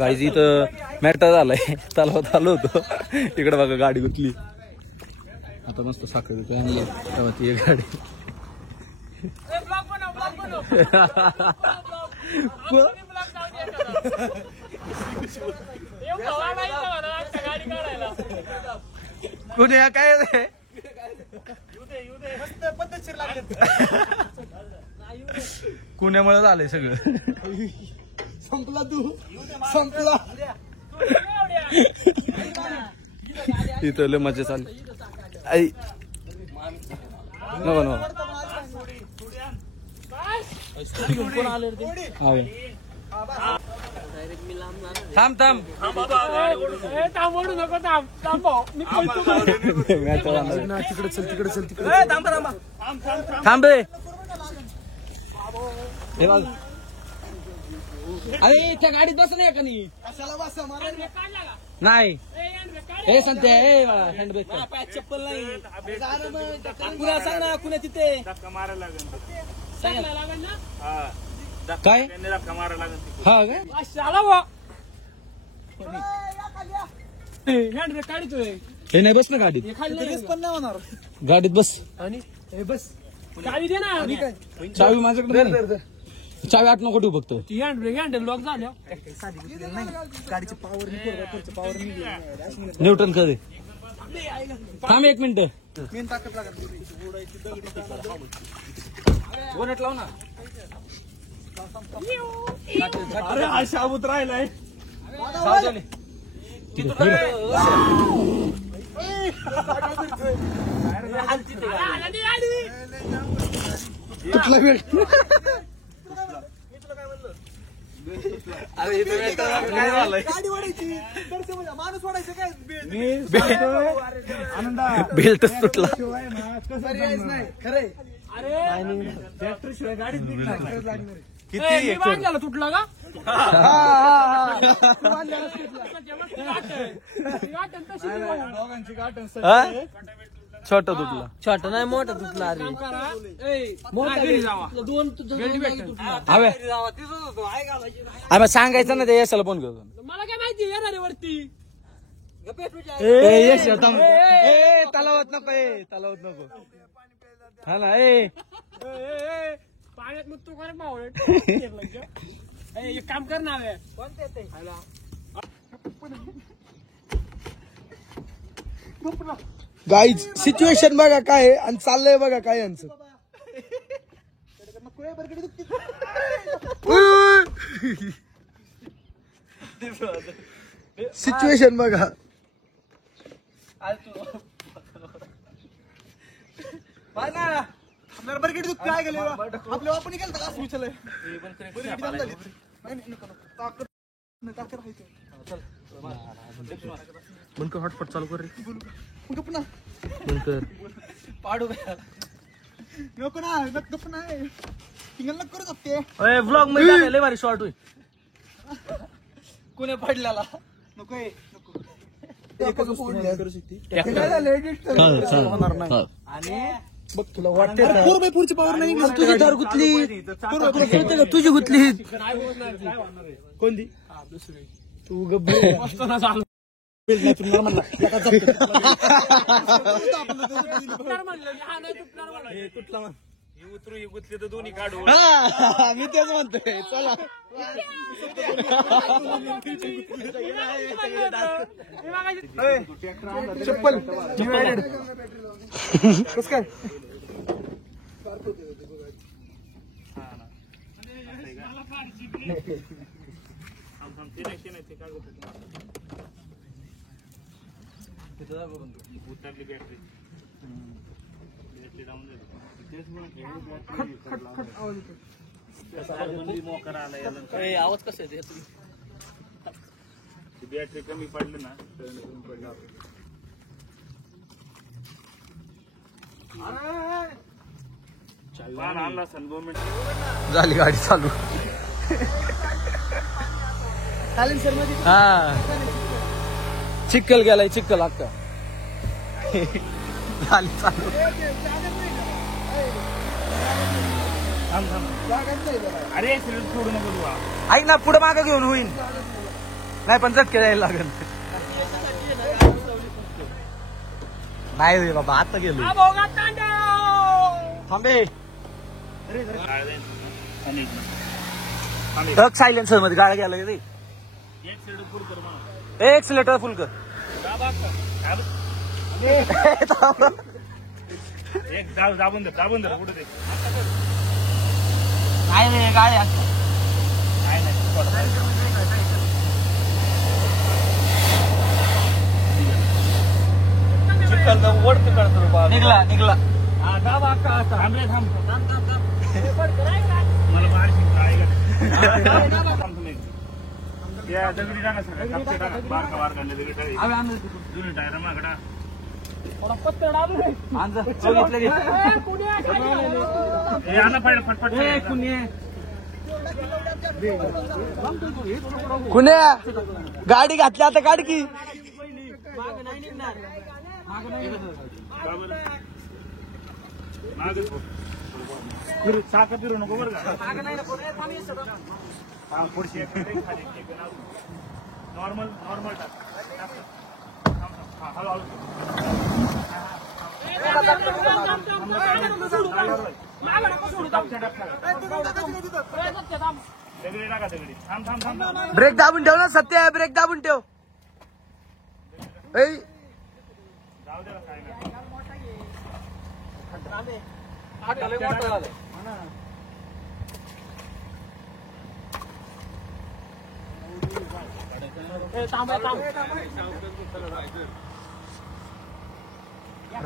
Guys इथं matter झालाय, तलावात आलो होतो. इकडे बघा गाडी गुतली. आता मस्त साखर आणली तेव्हा ती एक गाडी. कुणी काय कुण्यामुळे झालंय सगळं. संपला तू संपला. इथं लय मजा चालली. आई नको नको थांब थांब तिकडे चल तिकडे चल तिकडे थांब रे. अरे त्या गाडीत बस नाही का नाही. नाही हे सांगते हँडब्रेक चप्पल नाही. कुणा सांग ना कुणा तिथे काय हा काय हे नाही बस ना गाडीत. पण नाही होणार गाडीत बस आणि बस गाडी दे ना. चावी माझ्याकडे नाही. चावी आठ नको ठेवू फक्त. हँडल लॉक झाल्या गाडीची पावर पावर न्यूटन करे थांब एक मिनिट. मेन ताकद लागत लाव ना. अरे हा शाबूत राहिलाय. कुठला वेळ गाडी वाढायची माणूस वाढायचं काय बेल्टच तुटला. नाही खरंय. अरे ट्रॅक्टर शिवाय गाडीच किती तुटला का छोट तुटला. छोटा नाही मोठा तुटला. अरे आम्ही सांगायचं ना ते यशाला फोन करतो. मला काय माहिती येणार वरती. यश तलावत नको तलावत नको. हा ना पाण्यात मग तू कर मावळ. एक काम कर ना. गाईज सिच्युएशन बघा काय आहे आणि चाललंय बघा काय यांचं. सिच्युएशन बघा. बरगडी तू काय गेले आपल्या आपण गेलं तर असं विचारलंय. बनकर हॉटस्पॉट चालू कर रे. पुन्हा बनकर पाडू नको ना गप्प नाही. टिंगल करू शकते. व्लॉग मध्ये लय भारी शॉर्ट होईल. कोणी पडल्याला नको आणि बघ तुला वाटते पुढची पावर नाही. तुझी दार गुतली तुझी गुतली कोणती तू गब्ब गुतले तर दोन्ही काढू. मी तेच म्हणतोय. चला चप्पल कस काय उतरली बॅटरी आवाज कसा येते. बॅटरी कमी पडली ना झाली गाडी चालू. हा चिक्कल गेलाय चिक्कल अक्का. झाली चालू. अरे सोडू नको. ऐक ना पुढे मागं घेऊन होईल. नाही पण झटके द्यायला लागेल. नाही रे बाबा आता गेलो थांबे. ट्रक सायलेन्सर मध्ये गाड्या गेला रे. एक्सिलेटर फुल कर. एक दाबून दे कुठे ते नाही रे गाड्या निघला निघला. थांब मला या दगडी टाका सगळं बारका बारका दगडी टाका जुनी टायर मागडा फटफट कुण्या गाडी घातली आता काढ की. साखर फिरू नको बरं का. पुढची नॉर्मल दगडी टाका दगडी. थांब ब्रेक दाबून ठेव ना सत्य. ब्रेक दाबून ठेव. जाऊ दे काय नाही.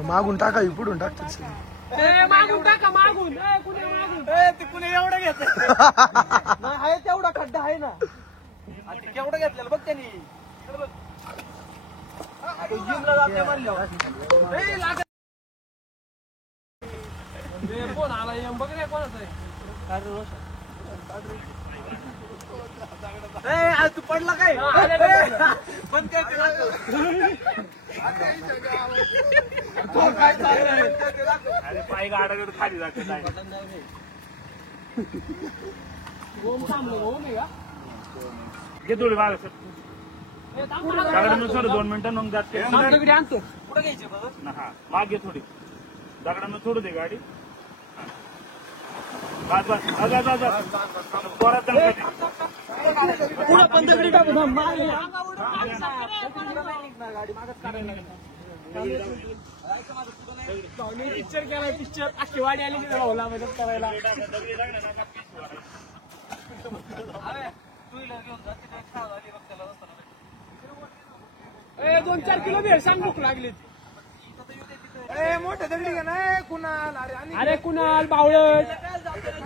मागून टाका पुढून टाकतात. मागून टाका मागून एवढं घेत आहे तेवढा खड्डा आहे ना. केवढं घेतलेलं बघ त्यांनी. कोण आला बघ रे कोणाचं तू पडला काय. अरे पाय गाडा खाली जाते घे थोडी बाग दगडानुसार 2 मिनिटं मग जाते. आणतो कुठं घ्यायचे बघ. हा माग घे थोडी दगडानं सोडू दे गाडी. बस पुढं पण दगडी टाकू. पिक्चर केलाय पिक्चर अख्खी वाडी आली की मदत करायला. ए 2-4 किलो भेळ सांग भूक लागली. मोठे दगडी घे ना कुणाल. अरे कुणाल बावळट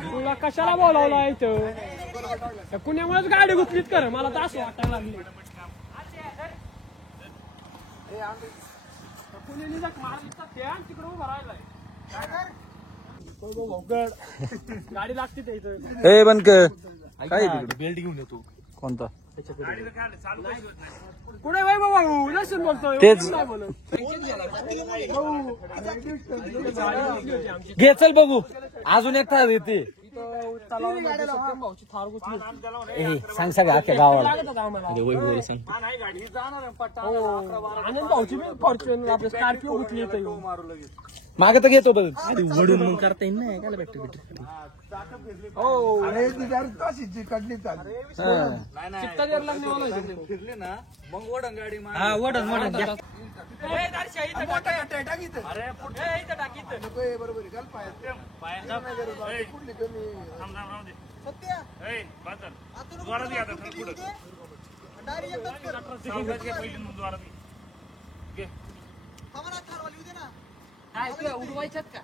तुला कशाला बोलावला इथं. कुण्यामुळेच गाडी गुतलीत कर. मला तर असं वाटायला लागली. तिकडे उभा राहिलाय गाडी लागते ते इथं. ए बनक काय बेल्ट घेऊन येतो. कोणता कुठे वय बाबा नसून बोलतोय तेच. नाही बोलत. घे चल बघू. अजून एक थार येते. थार गुतली सांग सगळ्या अख्ख्या गावाला. आनंद भाऊची बी फॉर्च्युनर आपल्या स्कॉर्पिओ गुतली इथं. मागे तर घेतो बघ. वडून मग करता येईल ना काय बॅटरी कडली चित्ता लग्न फिरली ना मग वडन गाडी. हा वडन वडन. उडवायच्यात का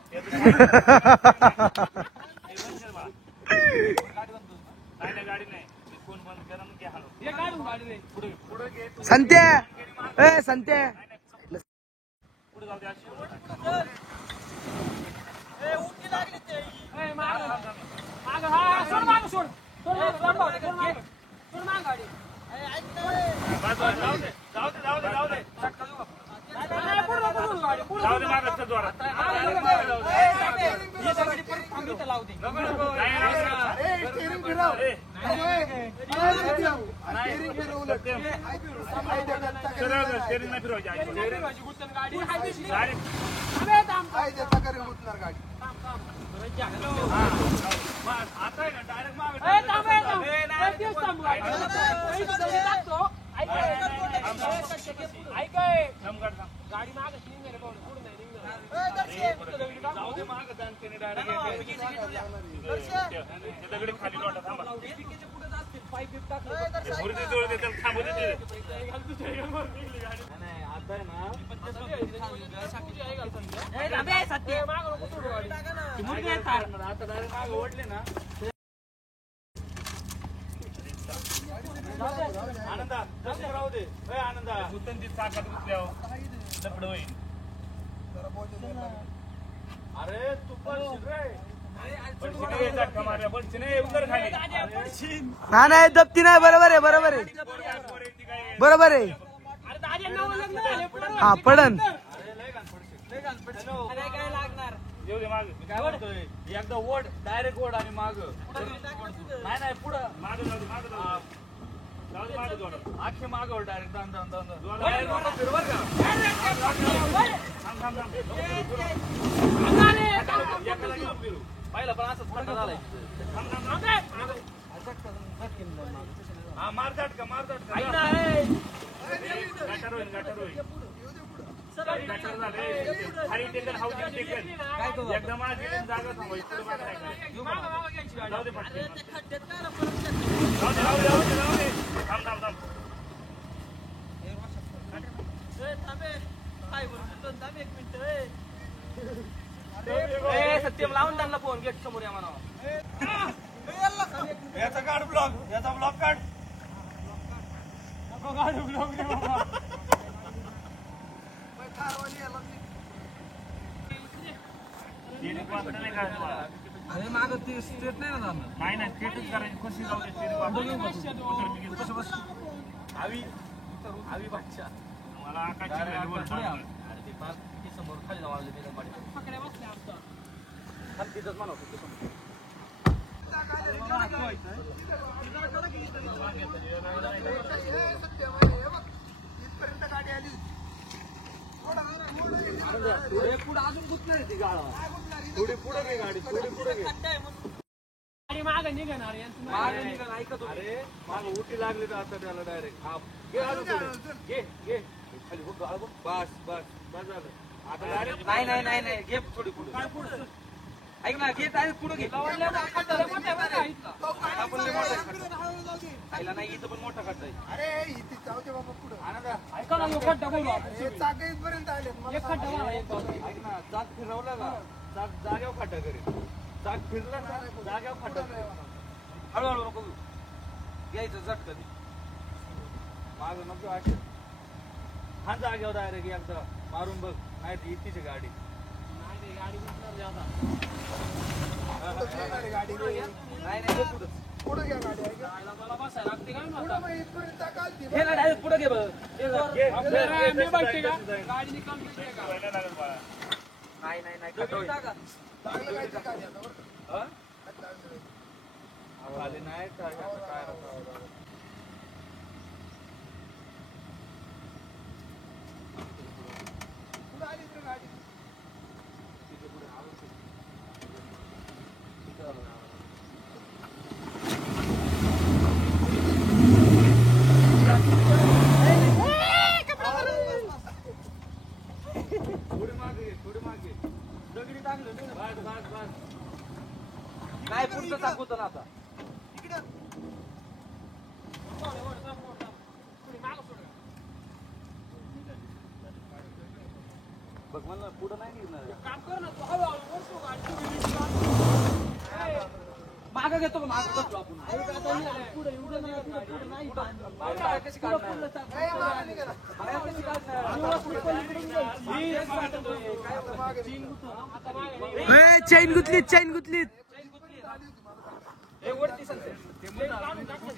गाडी नाही कोण बंद करा घ्या. हे काढून गाडी नाही पुढे संत्या. ए संत्या पुढे जाऊ दे. माग हा सोड माग सोड सोड माग गाडी. जाऊ दे मागच्या द्वारात लावू दे. गाडी माग दगडी खाली लोटा थांबा आनंदा राहू दे आनंदा चाकात घुसल्यावर लपड होईल अरे तू पण नाही दप्ती नाही बरोबर आहे बरोबर आहे हा पडन काय म्हणतोय एकदा ओढ डायरेक्ट ओढ आणि माग नाही पुढं माग आखे माग ओढ डायरेक्ट पहिला पण असंच फटा झालाय हा मार झटका गटर होईल खाली टेकन हाऊसिंग टेकन एकदम जागा थांबायची जाऊ दे सत्यम लावून त्यांना फोन गेट समोर या म्हणा याचा काढ ब्लॉक याचा ब्लॉक काढ अरे माग ती स्ट्रेट नाही ना नाही स्टेटच करायची खुशी जाऊ दे आवी बादशाह मला आकाशची समोर खाली जाऊ तिथंच म्हणा पुढे अजून कुठ नाही ती गाडा थोडी पुढे घे गाडी थोडी पुढे घे माग निघणार ऐकत अरे माग उठी लागली तर आता त्याला डायरेक्ट हा घे अजून घे खाली बस झालं आता डायरेक्ट नाही घे थोडी पुढे ऐक ना घे डायरेक्ट पुढे घे खायला नाही इथं पण मोठा खड्डा आहे अरे इथे जाऊ दे बाबा पुढे ऐका ना खड्डा बोलू चाके इथपर्यंत आले एक खड्डा ऐक ना चाक फिरवला ना चाक जाग्यावर खड्डा करेल चाक फिरला ना जाग्यावर खड्डा करेल हळूहळू नको घ्यायचं झटका ती माग नको असे हा जाग्यावर डायरेक्ट एकदा मारून बघ नाही ती इतकीच गाडी गाडी नाही पुढं पुढे घ्या गाडी बसायला लागते काय इथपर्यंत चाकालती घे ना डायरेक्ट पुढे घे बघ मी बघते का गाडी निकाल नाही खाली नाही काय नाही पुढचं टाकू ना आता बघ मला पुढं नाही निघणार काम कर ना तू हळूहळू मागं घेतो का मागं घेतो आपण कशी काढणार चैन गुतलीत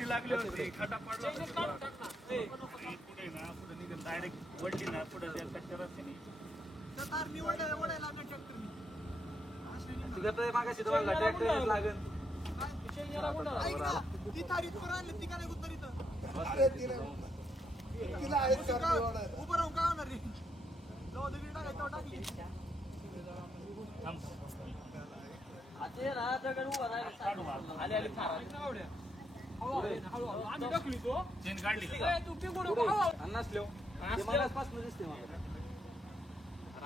लागली होती खड्डा पडला पुढे ना पुढे निघून डायरेक्ट वडली ना पुढे कच्च्या रस्त्याने मागाशी तुम्हाला ट्रॅक्टर लागेल ती तारीख आणली ती का नाही गुत्तर इथं तिला आहेच का उभं राहून काय होणार रे जाऊ दगडी टाकायचं टाकली आम्ही ढकली तो चेन काढली का? तू पिकून नसलो मलाचपासून दिसते मला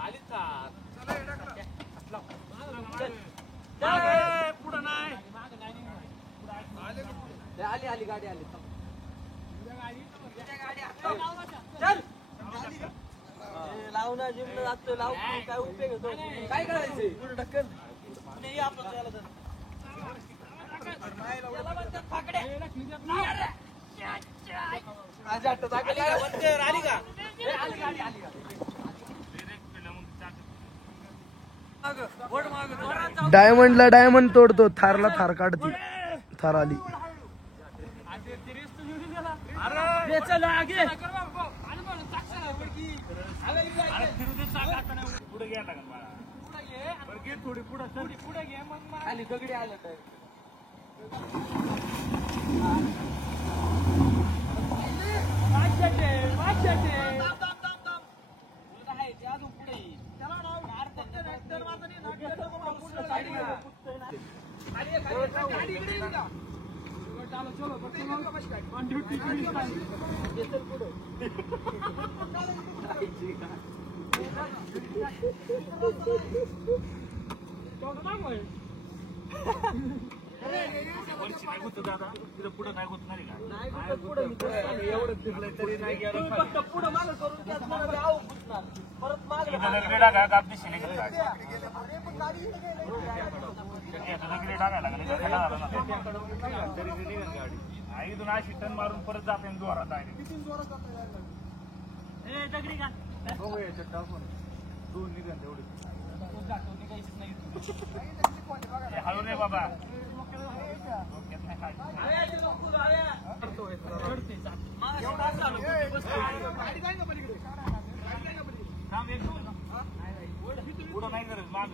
आली थार पुढं नाही आली आली गाडी आली लाव ना जिमला जातोय लाव काय उपयोग होतो काय करायचंय पुढे ढक्कन आली का डायमंडला डायमंड तोडतो, थारला थार काढते. थार आली. चल आगे पुढे घ्या लागेल मला. थोडी पुढे पुढे घे मग खाली दगडी आलं तर अजून पुढे वरची काय होतं दादा तिथं पुढं काय होत नाही का? एवढं फिरलंय तरी नाही गेलं फक्त पुढं मागं करून त्याच मला आऊ घुसणार परत मागं इथं दगडी टाका गाप दिशेने घेतला. इथं दगडी टाकायला लागले तरी निघेल गाडी इथून अशी टन मारून परत जाते जोरात आहे दगडी का हो याच्यात टाकून दोन निघेल तेवढे हळू नाही बाबा पुढं नाही करत माग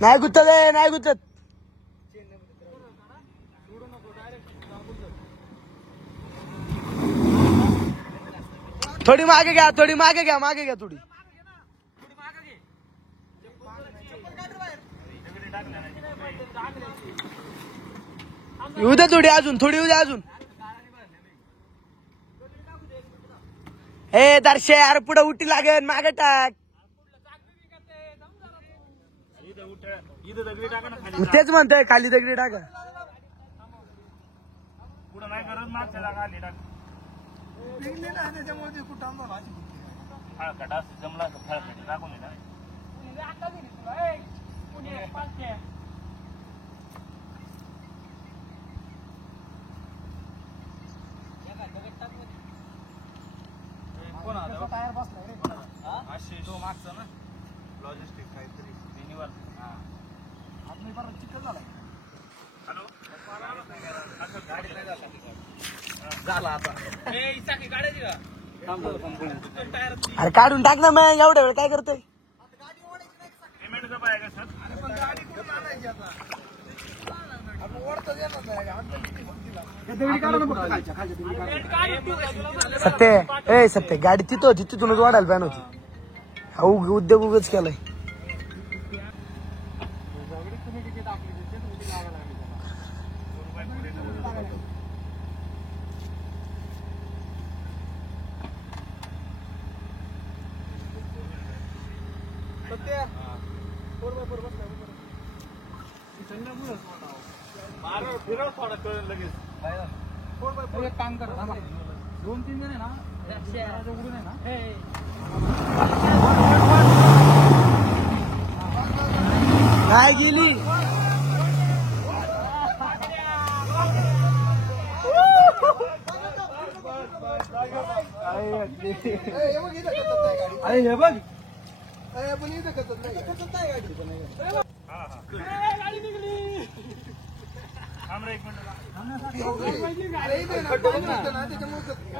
नाही गुतत आहे, नाही गुतत. थोडी मागे घ्या, थोडी मागे घ्या, मागे घ्या थोडी. येऊ दे थोडी अजून, थोडी येऊ दे अजून. हे दर्शे यार पुढे उठी लागेल, मागे टाक. इथं दगडी टाका ना खाली तेच म्हणतोय खाली दगडी टाका. पुढं नाही करत मागच्या जागा आली टाक फळकटा जमला फळकटी टाकून ना कोण आला टायर बसलाय रे आशिष तो मागचा ना लॉजिस्टिक काहीतरी युनिव्हर्सिटी आपण परत चिकन झालाय हॅलो गाडी नाही झाला आता चाकी काढायची का टायर अरे काढून टाक ना मग, एवढ्या वेळ काय करतोय. पेमेंट का पाहिजे सर गाडी कुठून आणायची आता आपण वरतं देणार सत्य ए सत्य गाडी तिथं होती, तिथूनच वाढायला पॅन होती. हा उद्योग उगच केलाय. फिरव थोडं कळलं लगेच एक काम कर 2-3 जण आहे ना उडून आहे ना काय गेली अरे हे बघ गाडी निघली थांब रे एक मिनिट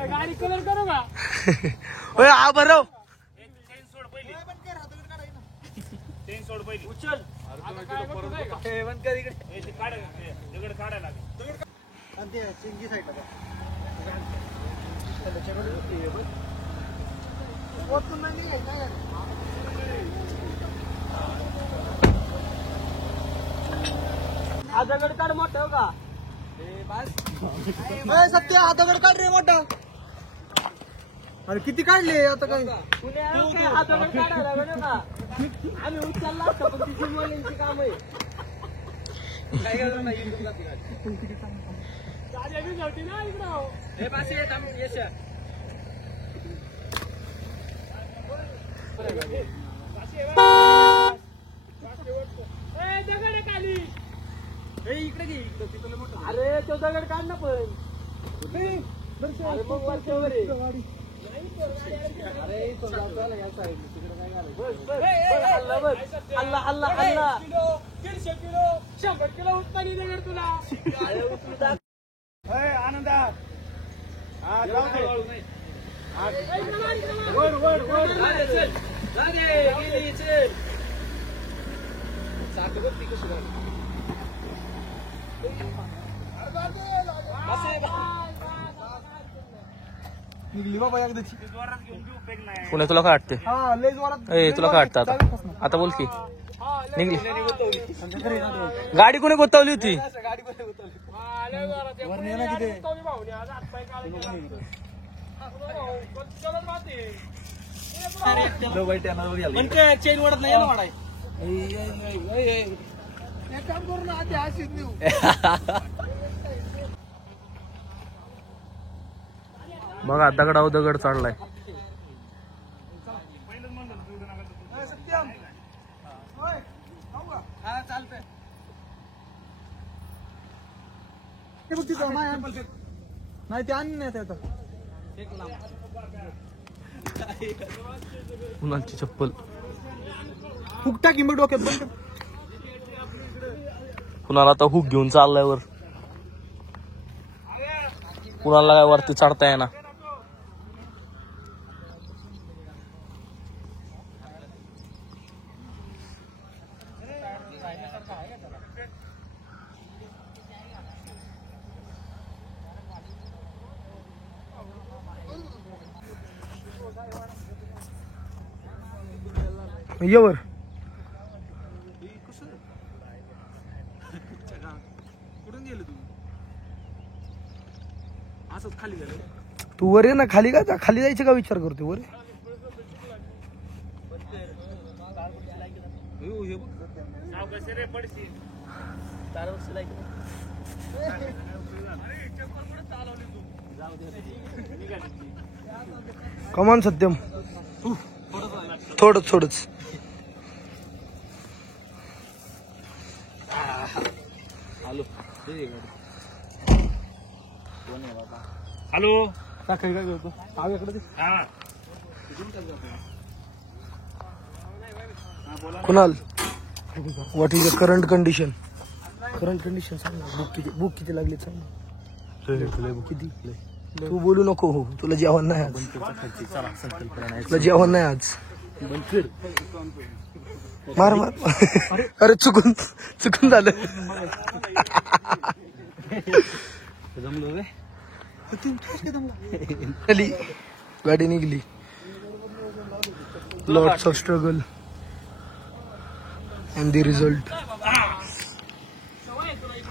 गाडी कलर करू का? ओय आ बरं चेन सोड पहिली चेन सोड पहिली उचल आता काय करतो नाही का? हे बंद कर इकडे. हे ते काढ दगड काढायला लागेल आणि ते चिंगी साईडला का? वरतून नाही निघायचं, काय झालं? हा दगड काढ मोठा का? ए, सत्य हा दगड काढ रे मोठा. अरे किती काढले आता काय? हा दगड काढायला बरं का? आम्ही उचलला असतो पण तिची मुलींची काम आहे. काय करणार नाही YouTube ला ती गाडी. गाडी आम्ही नव्हती ना इकडं. हे पाशी येत आम्ही यश. ए, दगड आहे खाली. हे इकडे घे इकडे तिथलं मोठं. अरे तो दगड काढ ना पण. अरे मग वरच्यावर आहे. अरे इथून जायला या साईडला तिकडे काय घालायचं. बस, बस, बस, हल्ला बस. हल्ला, हल्ला, हल्ला. 150 किलो 100 किलो उत्पादन दगड तुला. आनंदा हा जाऊ दे. वर, वर, वर. जा चल. जा रे, गेली, चल. चाक बघ ती कशी झाली. निघली बाबा एकदाची. ते जोरात घेऊन घेऊ पेक नाही पुणे तुला काय वाटते हा लय जोरात. ए तुला काय वाटतं आता आता बोल की निघली गाडी कोणी गोतावली होती गाडी मध्ये उतरली. हा, लय जोरात. या पुढे गाडी उतरवली भाऊने. आज हातपाय काळे केले. चलत राहते. पण काय चेन वाढत नाही ना वाढाय. एक काम करू ना आधी अशीच नेऊ. बघा दगडाव दगड चढलाय सत्यम होय जाऊ का? हा चालतंय. ते बघ तिथं नाही ते आणून नाही आता. कुणालची चप्पल फुकटा की मग डोक्यात बंद कर. कुणाला आता हुक घेऊन चाललाय वर कुणाला काय वरती चढता येणार येवर कुठून गेलो तू. असंच खाली गेलं. तू वर ये ना खाली का खाली जायचं का विचार करतो वर हे बघ. नाव कसे रे पडशील कमान सत्यम थोडंच थोडंच आलो. हॅलो टाकाय काय करतो आव्याकडे हा Kunal what is the current condition सांग बुक किती लागली सांग किती तू बोलू नको हो तुला जेवण नाही आज तुला जेवण नाही आज मार मार अरे चुकून झालं जमलो रे. निघाली गाडी निघली lots of struggle and the result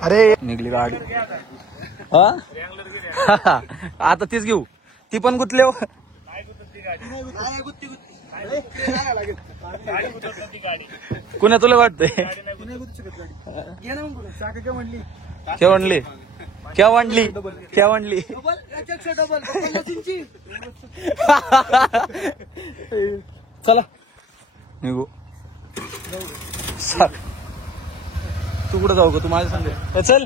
अरे निघली गाडी हा आता तीच घेऊ ती पण गुतले हो कुण्या तुला वाटतंय क्या वांडली चला निघू तू कुठं जाऊ का तू माझ्या सांग चल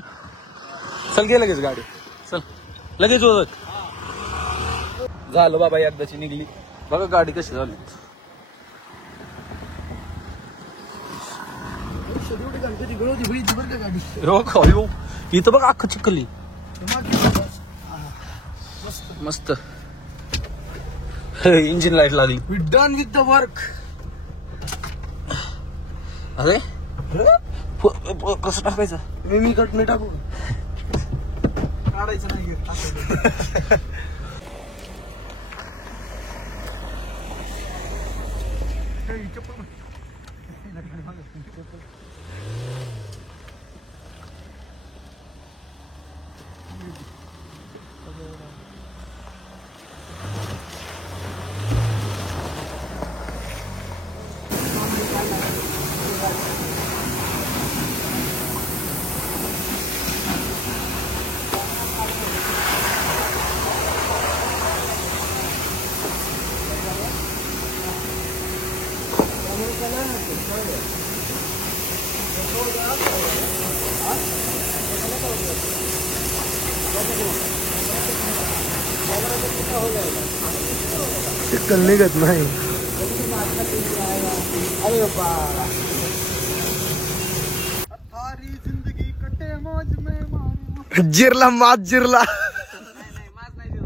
चल गे लगेच गाडी चल लगेच ओळख झालं बाबा एकदाची निघली बघा गाडी कशी झाली इथं बघ अख्खं चिखली मस्त इंजिन लाईट लागली. We done with the work. अरे कसं टाकायचं? मी टाकू. काढायचं नाही गिअर, टाकायचं. चिकन निघत नाही. सारी जिंदगी कटे मौज में मारू. जिरला मात जिरला. नाही, माझ नाही देत.